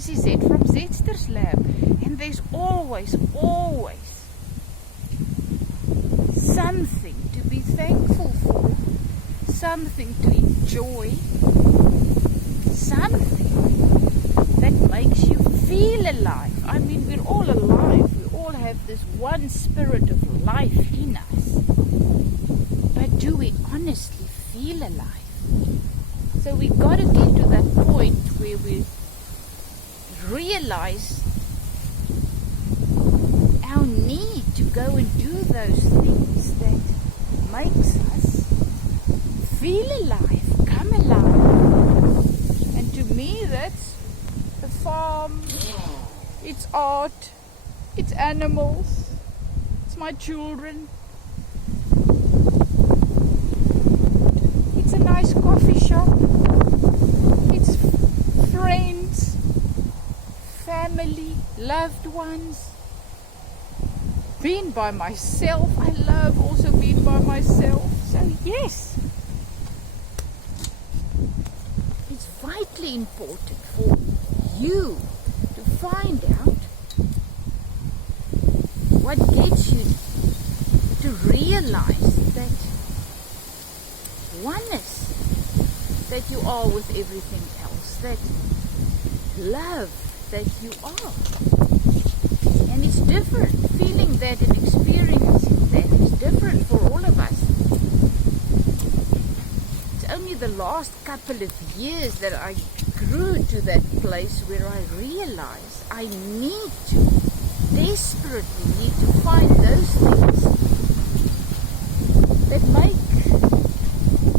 Susie Z from Zetster's Lab. And there's always something to be thankful for, something to enjoy, something that makes you feel alive. I mean, we're all alive. We all have this one spirit of life in us. But do we honestly feel alive? So we got to get to that point where we realize our need to go and do those things that makes us feel alive, come alive. And to me, that's the farm, it's art, it's animals, it's my children, it's a nice coffee shop, it's friends, family, loved ones. Being by myself, I love also being by myself. So yes, it's vitally important for you to find out what gets you to realize that oneness that you are with everything else, that love that you are. And it's different. Feeling that and experiencing that is different for all of us. It's only the last couple of years that I grew to that place where I realized I need to, desperately need to find those things that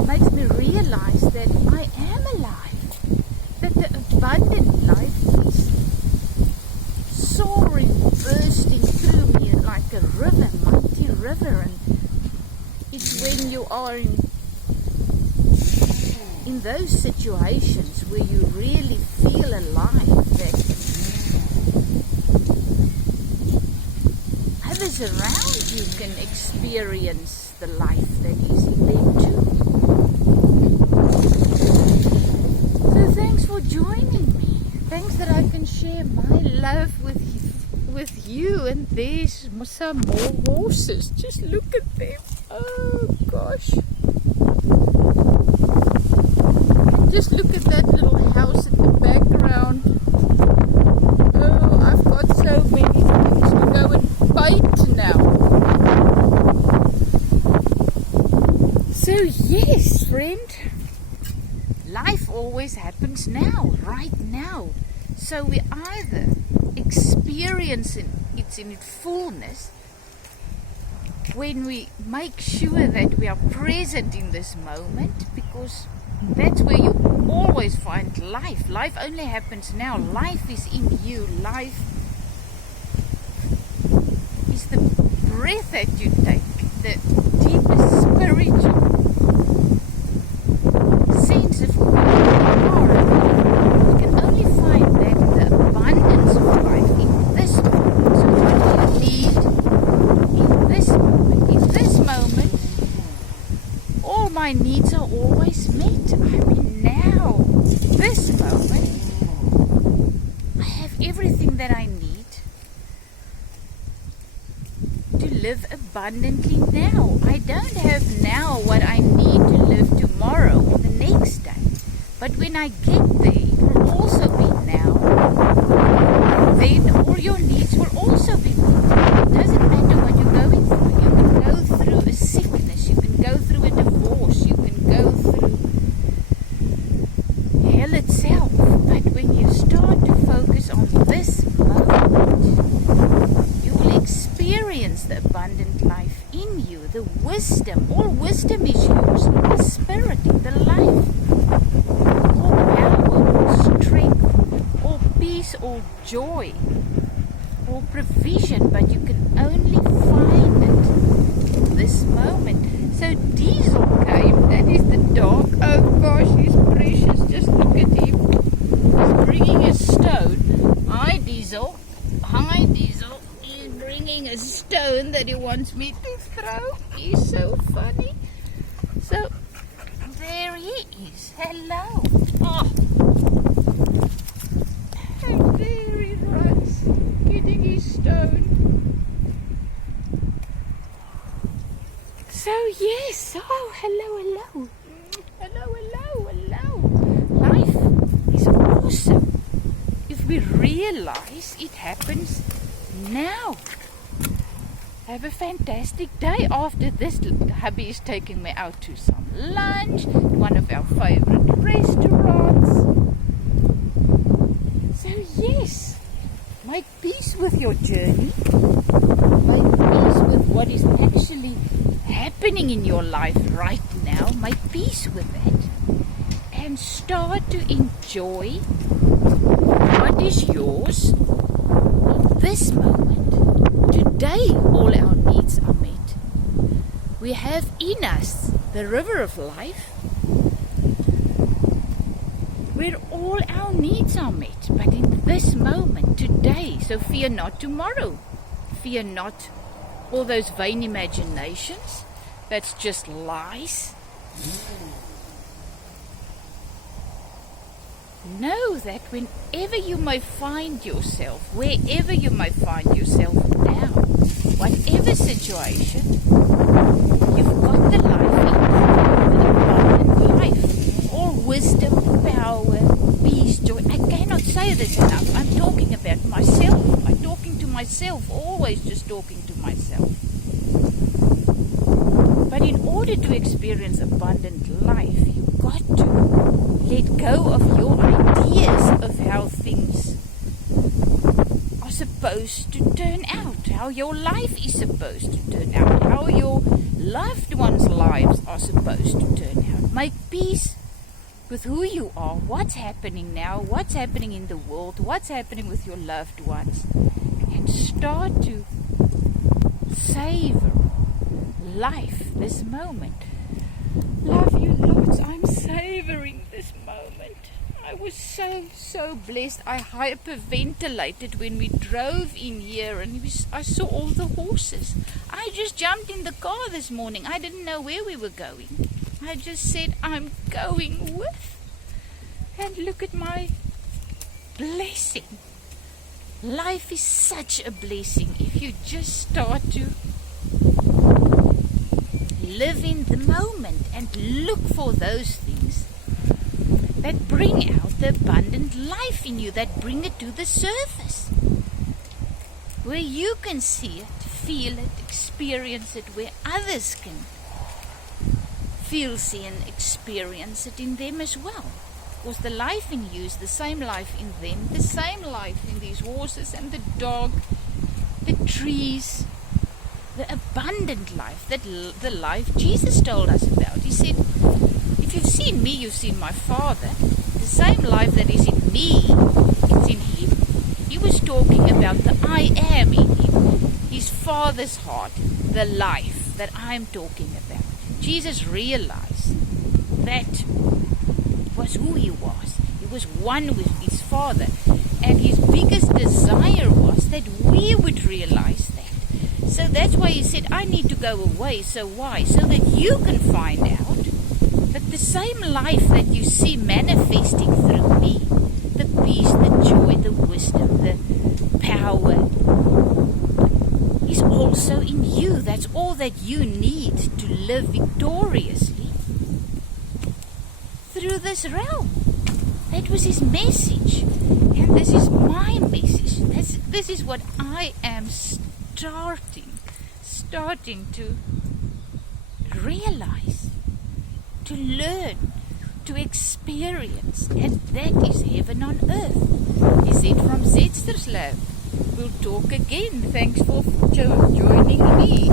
makes me realize that I am alive. That the abundant life is soaring, bursting through me like a river, mighty river. And it's when you are in those situations where you really feel alive that others around you can experience the life that is in them too. So thanks for joining me. Thanks that I can share my love with you. And there's some more horses. Just look at them. Oh gosh. Just look at that little house in the background. Oh, I've got so many things to go and bite now. So yes, friend, life always happens now, right now. So we either experience it in its fullness when we make sure that we are present in this moment, because that's where you always find life. Life only happens now. Life is in you. Life is the breath that you take, the deepest spiritual sense of who you are. You can only find that the abundance of life in this moment. So what do you need in this moment? In this moment, all my needs are always met. I mean, now, this moment, I have everything that I need to live abundantly now. I don't have now what I need to live tomorrow or the next day. But when I get there, it will also be now. Then all your needs will also be met. It doesn't matter what you're going through. You can go through a sickness. You can go through a divorce. You can go through hell itself. But when you start to focus on this moment, you will experience the abundant life in you, the wisdom. All wisdom is yours, all spirit, the life, all power, all strength, all peace, all joy, all provision. But you can only find it in this moment. So Diesel came, that is the dog. Oh gosh, he's precious. Just look at him. He's bringing a stone. Hi Diesel. Hi Diesel. He's bringing a stone that he wants me to throw. He's so funny. So there he is. Hello. Oh. Hello. stone. So yes, oh, hello. Life is awesome if we realize it happens now. Have a fantastic day. After this, hubby is taking me out to some lunch, one of our favorite restaurants. So yes, make peace with your journey. Make peace with what is actually happening in your life right now. Make peace with that. And start to enjoy what is yours of this moment. Today all our needs are met. We have in us the river of life where all our needs are met. But in this moment, today, so fear not tomorrow. Fear not all those vain imaginations. That's just lies. Know that whenever you may find yourself, wherever you may find yourself now, whatever situation, you've got the life in you, the abundant life. All wisdom, power, peace, joy. I cannot say this enough. I'm talking about myself. I'm talking to myself, always just talking to myself. But in order to experience abundant life, you've got to let go of your ideas of how things are supposed to turn out, how your life is supposed to turn out, how your loved ones' lives are supposed to turn out. Make peace with who you are, what's happening now, what's happening in the world, what's happening with your loved ones, and start to savor life, this moment. Love you lots. I'm savoring this moment. I was so blessed. I hyperventilated when we drove in here and I saw all the horses. I just jumped in the car this morning. I didn't know where we were going. I just said, I'm going with. And look at my blessing. Life is such a blessing if you just start to live in the moment and look for those things that bring out the abundant life in you, that bring it to the surface, where you can see it, feel it, experience it, where others can feel, see and experience it in them as well. Because the life in you is the same life in them, the same life in these horses and the dog, the trees, the abundant life, the life Jesus told us about. He said, if you've seen me, you've seen my Father. The same life that is in me, it's in Him. He was talking about the I am in Him, His Father's heart, the life that I'm talking about. Jesus realized that was who He was. He was one with His Father. And His biggest desire was that we would realize that. So that's why He said, I need to go away. So why? So that you can find out that the same life that you see manifesting through me, the peace, the joy, the wisdom, the power, is also in you. That's all that you need to live victoriously through this realm. That was His message. And this is my message. This is what I am starting to realize, to learn, to experience, and that is heaven on earth. Is it from Zetster's lab? We'll talk again. Thanks for joining me.